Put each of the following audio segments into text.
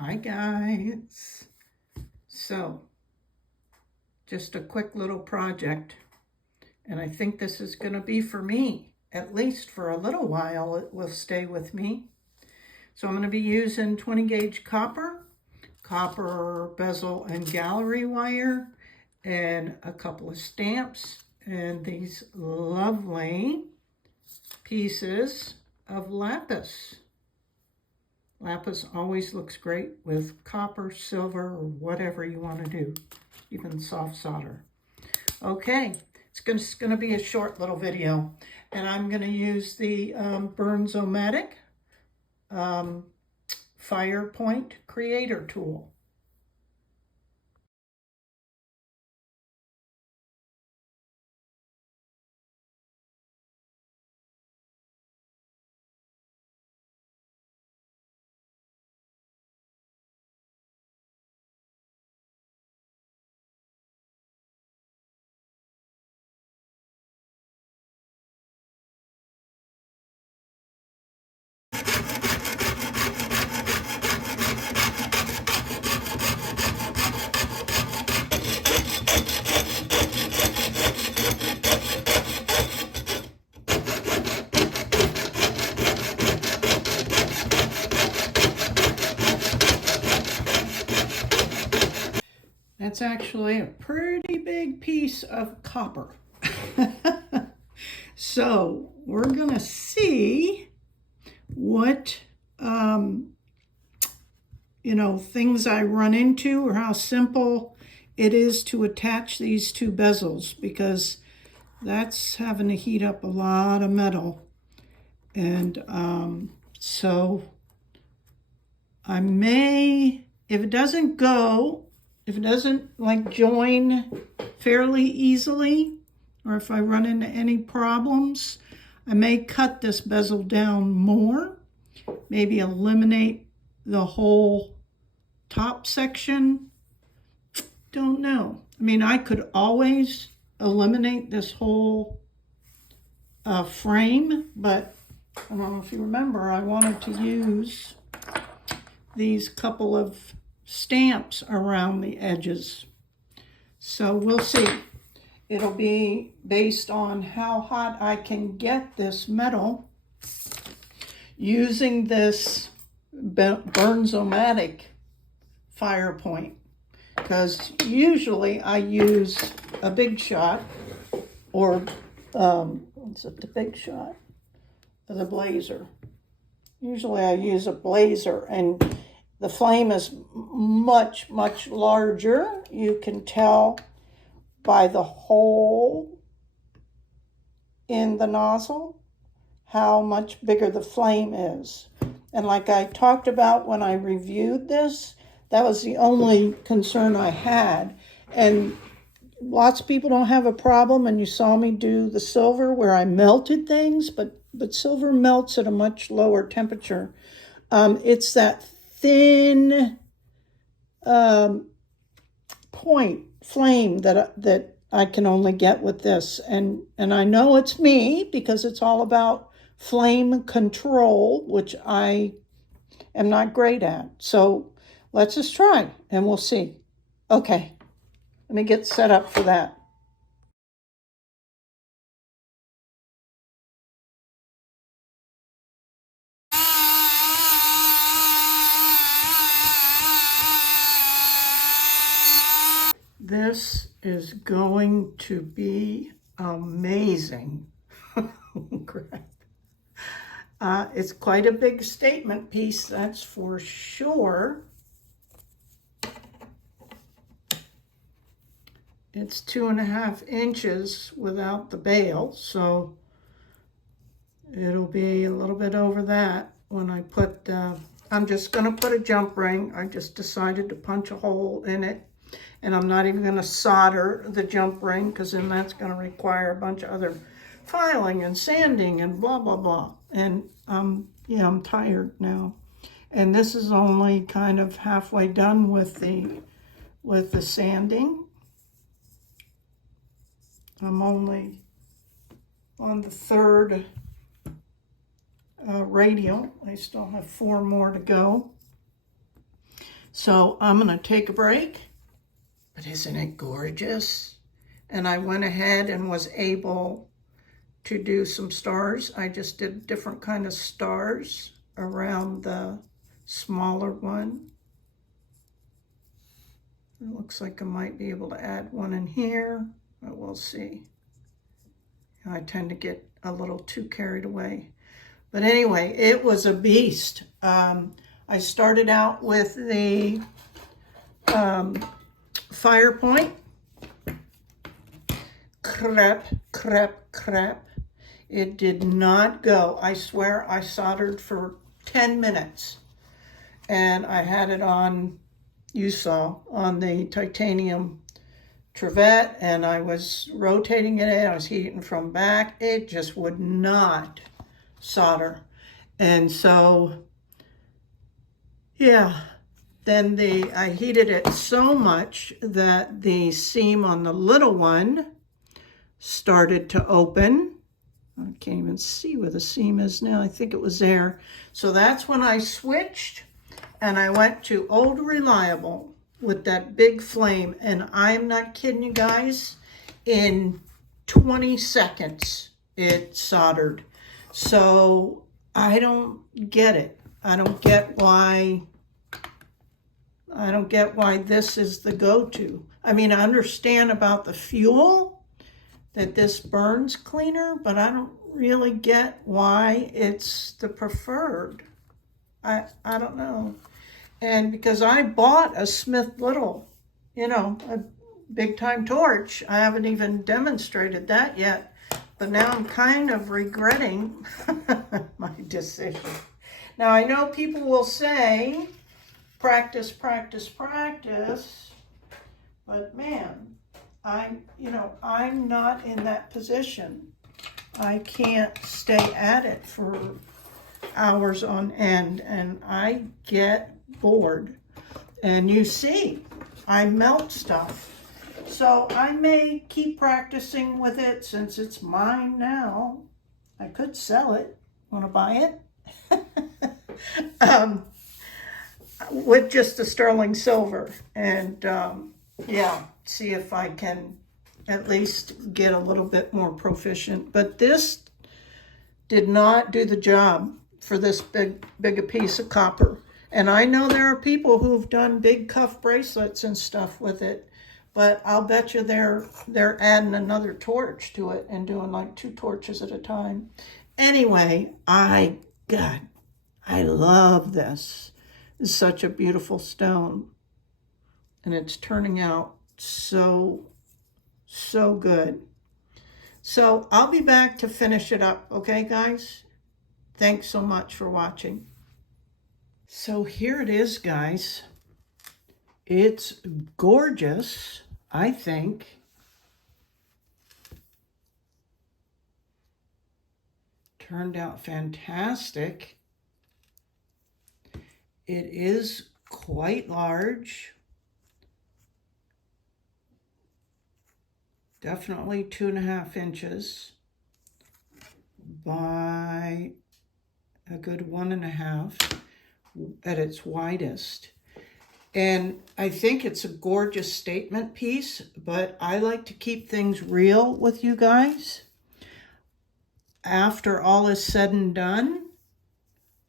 Hi guys. So just a quick little project, and I think this is going to be for me, at least for a little while. It will stay with me. So I'm going to be using 20 gauge copper bezel and gallery wire, and a couple of stamps, and these lovely pieces of lapis. Lapis always looks great with copper, silver, or whatever you want to do, even soft solder. Okay, it's going to be a short little video, and I'm going to use the Bernzomatic Fire Point Creator Tool. That's actually a pretty big piece of copper. So we're going to see what, things I run into, or how simple it is to attach these two bezels, because that's having to heat up a lot of metal. And so I may, if it doesn't like join fairly easily, or if I run into any problems, I may cut this bezel down more, maybe eliminate the whole top section. Don't know. I mean, I could always eliminate this whole frame, but I don't know if you remember, I wanted to use these couple of stamps around the edges. So we'll see. It'll be based on how hot I can get this metal using this Bernzomatic fire point, because usually I use a big shot, or what's it, the big shot, or the blazer. Usually I use a blazer, and the flame is much, much larger. You can tell by the hole in the nozzle how much bigger the flame is. And like I talked about when I reviewed this, that was the only concern I had. And lots of people don't have a problem, and you saw me do the silver where I melted things, but silver melts at a much lower temperature. It's that thin point flame that I can only get with this, and I know it's me, because it's all about flame control, which I am not great at. So let's just try and we'll see. Okay, let me get set up for that. This is going to be amazing. Crap. It's quite a big statement piece, that's for sure. It's 2.5 inches without the bail, so it'll be a little bit over that when I put, I'm just gonna put a jump ring. I just decided to punch a hole in it, and I'm not even gonna solder the jump ring, because then that's gonna require a bunch of other filing and sanding and blah, blah, blah. And yeah, I'm tired now. And this is only kind of halfway done with the sanding. I'm only on the third radial. I still have 4 more to go. So I'm going to take a break. But isn't it gorgeous? And I went ahead and was able to do some stars. I just did different kind of stars around the smaller one. It looks like I might be able to add one in here, but we'll see. I tend to get a little too carried away. But anyway, it was a beast. I started out with the fire point. Crap. It did not go. I swear I soldered for 10 minutes. And I had it on, you saw, on the titanium trivet, and I was rotating it. I was heating from back. It just would not solder. And so, yeah, then I heated it so much that the seam on the little one started to open. I can't even see where the seam is now. I think it was there. So that's when I switched and I went to Old Reliable with that big flame. And I'm not kidding you guys, in 20 seconds it soldered. So I don't get it. I don't get why this is the go-to. I mean, I understand about the fuel, that this burns cleaner, but I don't really get why it's the preferred. I don't know. And because I bought a Smith Little, a big time torch. I haven't even demonstrated that yet, but now I'm kind of regretting my decision. Now I know people will say, practice, but man, I'm not in that position. I can't stay at it for hours on end, and I get bored. And you see, I melt stuff. So I may keep practicing with it since it's mine now. I could sell it. Want to buy it? With just the sterling silver. And yeah, see if I can at least get a little bit more proficient. But this did not do the job for this big a piece of copper. And I know there are people who've done big cuff bracelets and stuff with it, but I'll bet you they're adding another torch to it and doing like 2 torches at a time. Anyway, I love this. It's such a beautiful stone. And it's turning out so good. So I'll be back to finish it up, okay, guys? Thanks so much for watching. So here it is, guys. It's gorgeous, I think. Turned out fantastic. It is quite large. Definitely 2.5 inches by a good 1.5 at its widest. And I think it's a gorgeous statement piece, but I like to keep things real with you guys. After all is said and done,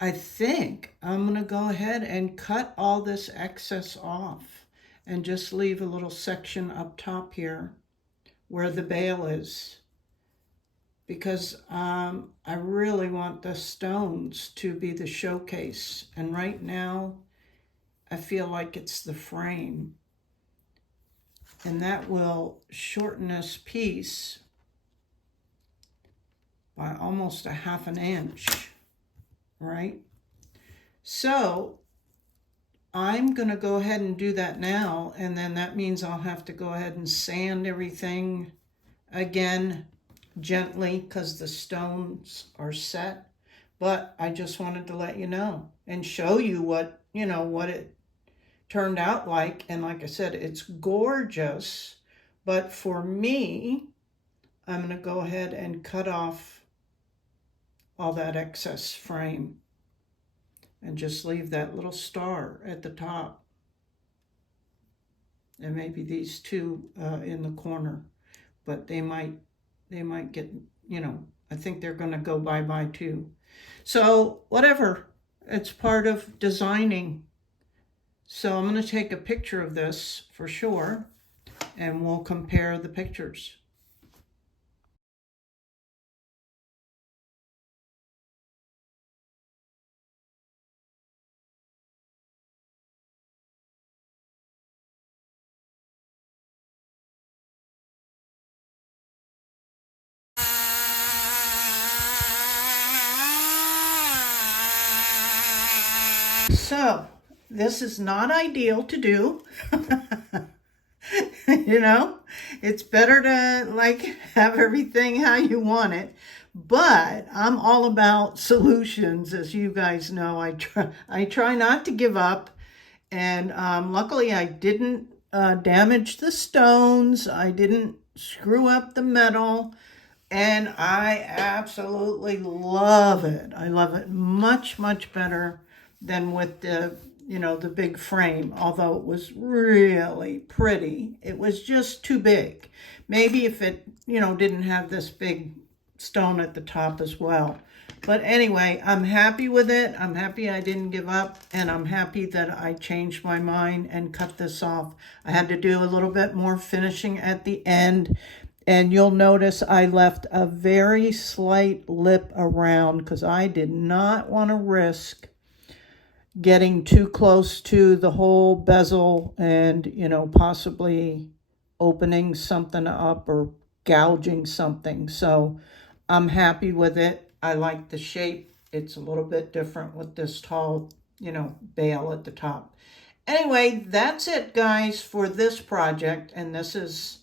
I think I'm going to go ahead and cut all this excess off and just leave a little section up top here where the bail is, because I really want the stones to be the showcase. And right now, I feel like it's the frame. And that will shorten this piece by almost 1/2 inch, right? So I'm going to go ahead and do that now, and then that means I'll have to go ahead and sand everything again gently because the stones are set. But I just wanted to let you know and show you what it turned out like. And like I said, it's gorgeous, but for me, I'm going to go ahead and cut off all that excess frame and just leave that little star at the top. and maybe these two in the corner, but they might get, you know, I think they're going to go bye-bye too. So whatever, it's part of designing. So I'm going to take a picture of this for sure, and we'll compare the pictures. So this is not ideal to do. You know, it's better to like have everything how you want it, but I'm all about solutions. As you guys know, I try not to give up, and luckily I didn't damage the stones, I didn't screw up the metal, and I absolutely love it. I love it much, much better than with the, you know, the big frame. Although it was really pretty, it was just too big. Maybe if it, you know, didn't have this big stone at the top as well. But anyway, I'm happy with it. I'm happy I didn't give up, and I'm happy that I changed my mind and cut this off. I had to do a little bit more finishing at the end, and you'll notice I left a very slight lip around because I did not want to risk getting too close to the whole bezel and, you know, possibly opening something up or gouging something. So I'm happy with it. I like the shape. It's a little bit different with this tall, you know, bail at the top. Anyway, that's it, guys, for this project. And this is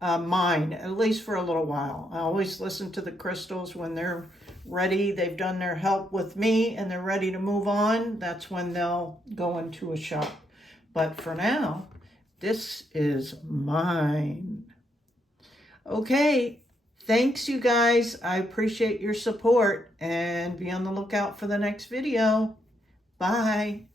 mine, at least for a little while. I always listen to the crystals when they're ready. They've done their help with me and they're ready to move on. That's when they'll go into a shop. But for now, this is mine. Okay, thanks you guys. I appreciate your support, and be on the lookout for the next video. Bye.